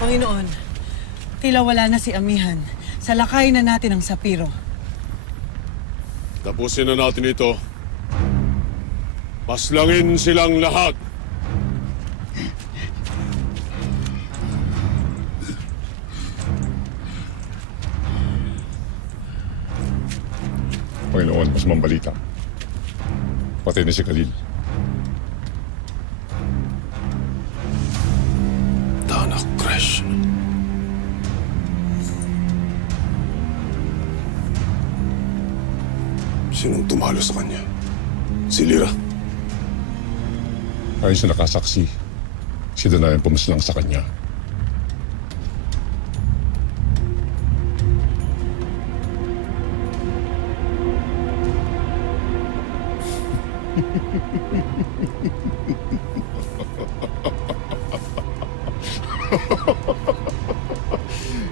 Panginoon, tila wala na si Amihan. Salakay na natin ang Sapiro. Tapusin na natin ito. Paslangin silang lahat. Panginoon, mas mambalita. Patay na si Khalil. Tanak Crash. Sinong tumalo sa kanya? Si Lira? Ayon sa nakasaksi, si Danayan pumaslang sa kanya.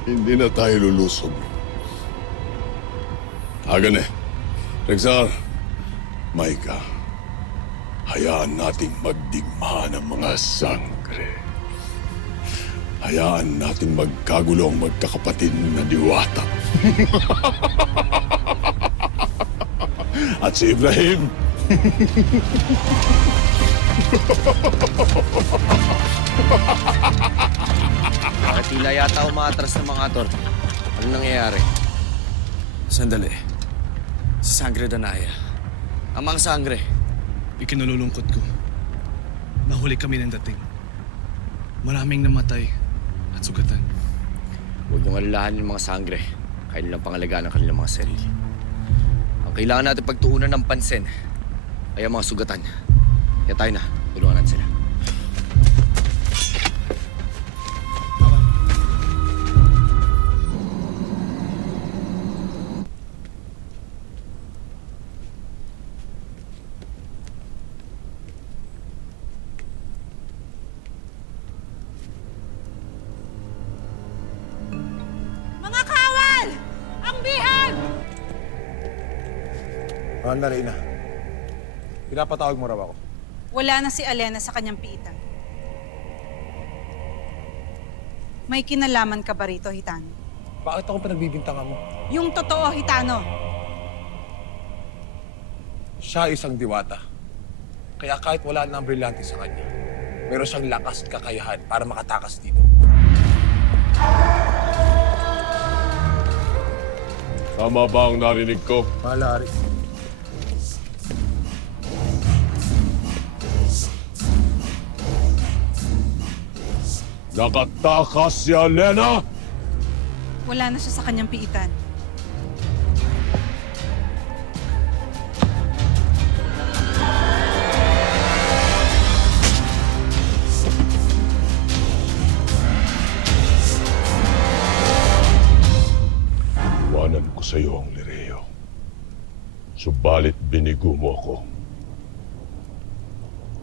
Hindi na tayo lulusob. Hagan eh. Rexar, Maika, hayaan nating magdigmaan ang mga sangre. Hayaan natin magkagulo ang magkakapatid na diwata. At si Ibrahim. Bakit tila yata umaatras ng mga ator? Ano nangyayari? Sandali. Si Sangre Danaya. Amang Sangre. Ikinalulungkot ko. Nahuli kami ng dating. Maraming namatay at sugatan. Huwag niyong alalahanin yung mga Sangre. Kaya nilang pangalagaan ang kanilang mga sarili. Ang kailangan natin pagtuunan ng pansin ay ang mga sugatan. Kaya tayo na, tulungan natin sila. Mahal na Reyna, pinapatawag mo raw ako. Wala na si Alena sa kanyang piitan. May kinalaman ka ba rito, Hitano? Bakit ako pinagbibintangan mo? Yung totoo, Hitano. Siya isang diwata. Kaya kahit wala na ang brilyante sa kanya, meron siyang lakas at kakayahan para makatakas dito. Tama ba ang narinig ko? Mahal, Aris. Nakatakas si Alena? Wala na siya sa kanyang piitan. Iwanan ko sa iyo ang Lireo. Subalit binigo mo ako.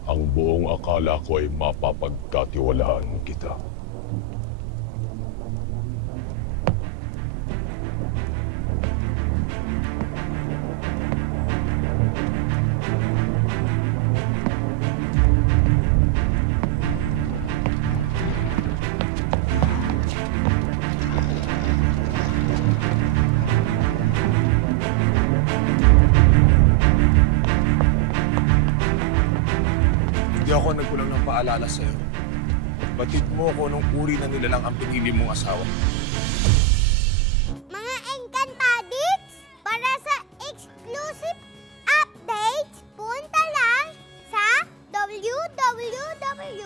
Ang buong akala ko ay mapapagkatiwalaan kita. Hindi ako nagkulang ng paalala sa'yo. Batid mo ko nung uri na nilalang ang pinili mong asawa. Mga Encantadits, para sa exclusive updates, punta lang sa www